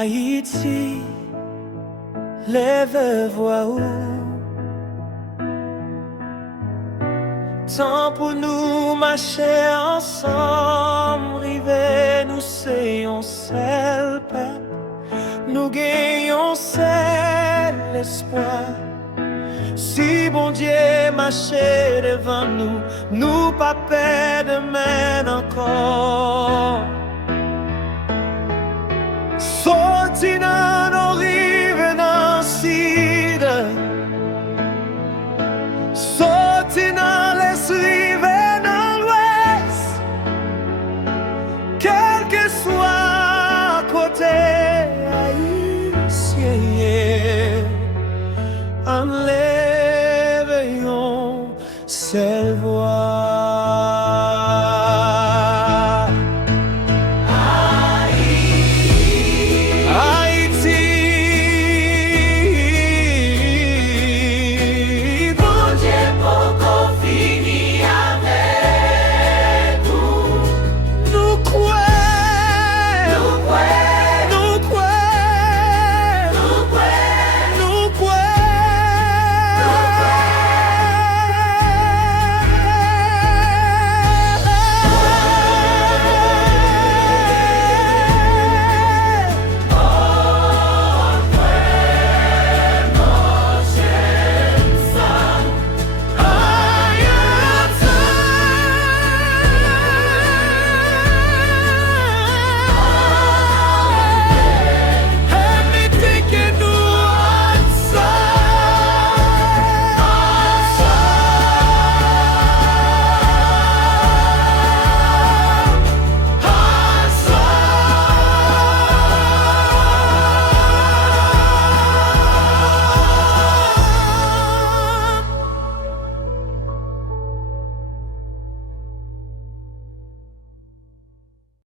Haïti, lève voix haut. Temps pour nous marcher ensemble, river nous c'est un seul peuple, nous gagnons seul l'espoir. Si bon Dieu marchait devant nous, nous pas perdre demain encore. Sorti dans nos rives dans sud, sorti dans les rives dans l'ouest, quel que soit côté haïtien, enlève un seul